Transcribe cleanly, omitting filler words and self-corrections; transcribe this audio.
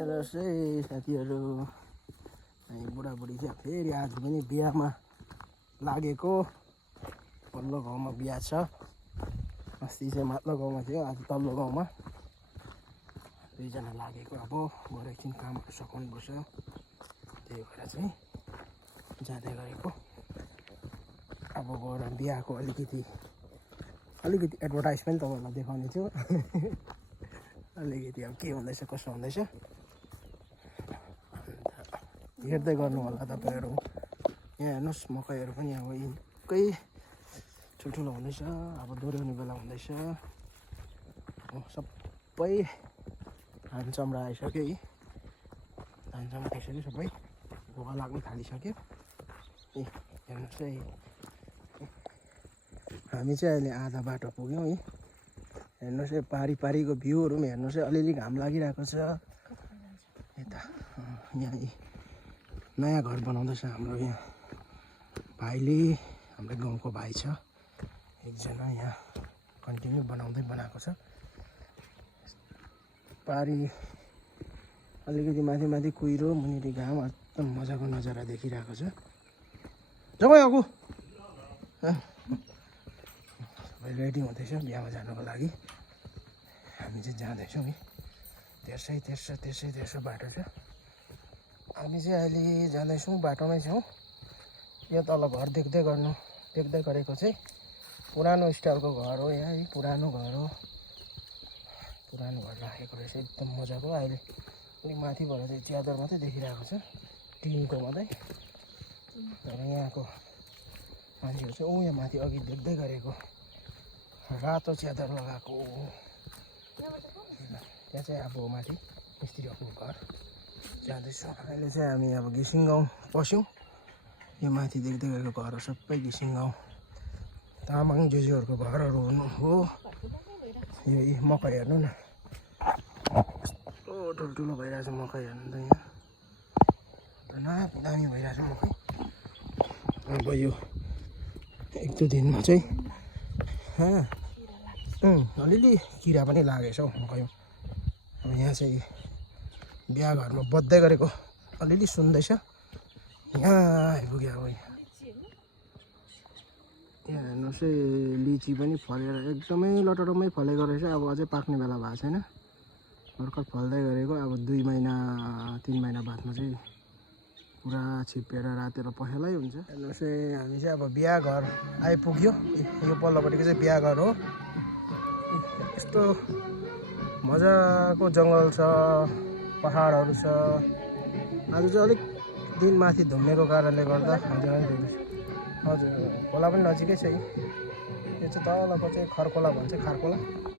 रसै साथीहरू हामी बुढाबुढी चाहिँ फेरि आज पनि बिहामा लागेको। पल्लो गाउँमा बिहा छ। अस्ति चाहिँ माथिल्लो गाउँमा थियो, आज तल्लो गाउँमा दुईजना लागेको। अब गएर एकछिन कामहरू सघाउनुपर्छ, त्यही भएर चाहिँ जाँदै गरेको। अब गएर बिहाको अलिकति एडभर्टाइजमेन्ट तपाईँहरूलाई देखाउने छु। अलिकति अब के हुँदैछ कसो हुँदैछ हेर्दै गर्नु होला तपाईँहरू। यहाँ हेर्नुहोस् मकैहरू पनि अब यिनकै ठुल्ठुलो हुँदैछ। अब दोहोऱ्याउने बेला हुँदैछ। सबै धान चम्रा आइसक्यो है, धान चम्रा आइसक्यो, सबै भुवा लाग्न थालिसक्यो। ए हेर्नुहोस् है, हामी चाहिँ अहिले आधा बाटो पुग्यौँ है। हेर्नुहोस् है पारीको भ्यूहरू पनि हेर्नुहोस् है, अलिअलि घाम लागिरहेको छ यता। यहाँ नयाँ घर बनाउँदैछ हाम्रो यहाँ भाइले, हाम्रो गाउँको भाइ छ एकजना, यहाँ कन्टिन्यू बनाएको छ। पारी अलिकति माथि माथि कुहिरो, मुनिर घाम, एकदम मजाको नजारा देखिरहेको छ। जब आगो सबै रेडी हुँदैछ बिहामा जानुको लागि। हामी चाहिँ जाँदैछौँ है। तेर्सो बाटो छ। हामी चाहिँ अहिले जाँदैछौँ, बाटोमै छौँ। यो तल घर देख्दै गरेको चाहिँ पुरानो स्टाइलको घर हो। यहाँ है पुरानो घर हो, पुरानो घर राखेको रहेछ एकदम मजाको। अहिले अलिक माथिबाट चाहिँ च्यादर मात्रै देखिरहेको छ, टिनको मात्रै। तर यहाँको मान्छेहरू चाहिँ यहाँ माथि अघि देख्दै गरेको रातो च्यादर लगाएको, त्यहाँ चाहिँ अब माथि मिस्त्रीहरूको घर जाँदैछ। अहिले चाहिँ हामी अब घिसिङ गाउँ पस्यौँ। यो माथि देख्दै गरेको घरहरू सबै घिसिङ गाउँ तामाङ जेजेहरूको घरहरू हुनु हो। यो मकै हेर्नु न, कस्तो ठुल्ठुलो भइरहेछ मकै हेर्नु त। यहाँ दामी भइरहेछ मकै। अब यो एक दुई दिनमा चाहिँ अलिअलि किरा पनि लागेछ हौ मकैमा। अब यहाँ चाहिँ बिहा घरमा बज्दै गरेको अलिअलि सुन्दैछ। यहाँ आइपुग्यो अब यहाँ हेर्नुहोस् है, लिची पनि फलेर एकदमै लटरम्मै फलेको रहेछ। अब अझै पाक्ने बेला भएको छैन, भर्खर फल्दै गरेको। अब 2 महिना 3 महिना बादमा चाहिँ पुरा छिप्पिएर रातेर पखेलै हुन्छ। हेर्नुहोस् है, हामी चाहिँ अब बिहा घर आइपुग्यो। यो पल्लोपट्टिको चाहिँ बिहा घर हो। यस्तो मजाको जङ्गल छ, पहाडहरू छ। आज चाहिँ अलिक दिन माथि धुम्मेको कारणले गर्दा हजुर खोला पनि नजिकै छ। यो चाहिँ तलको चाहिँ खरखोला भन्छ, खारखोला।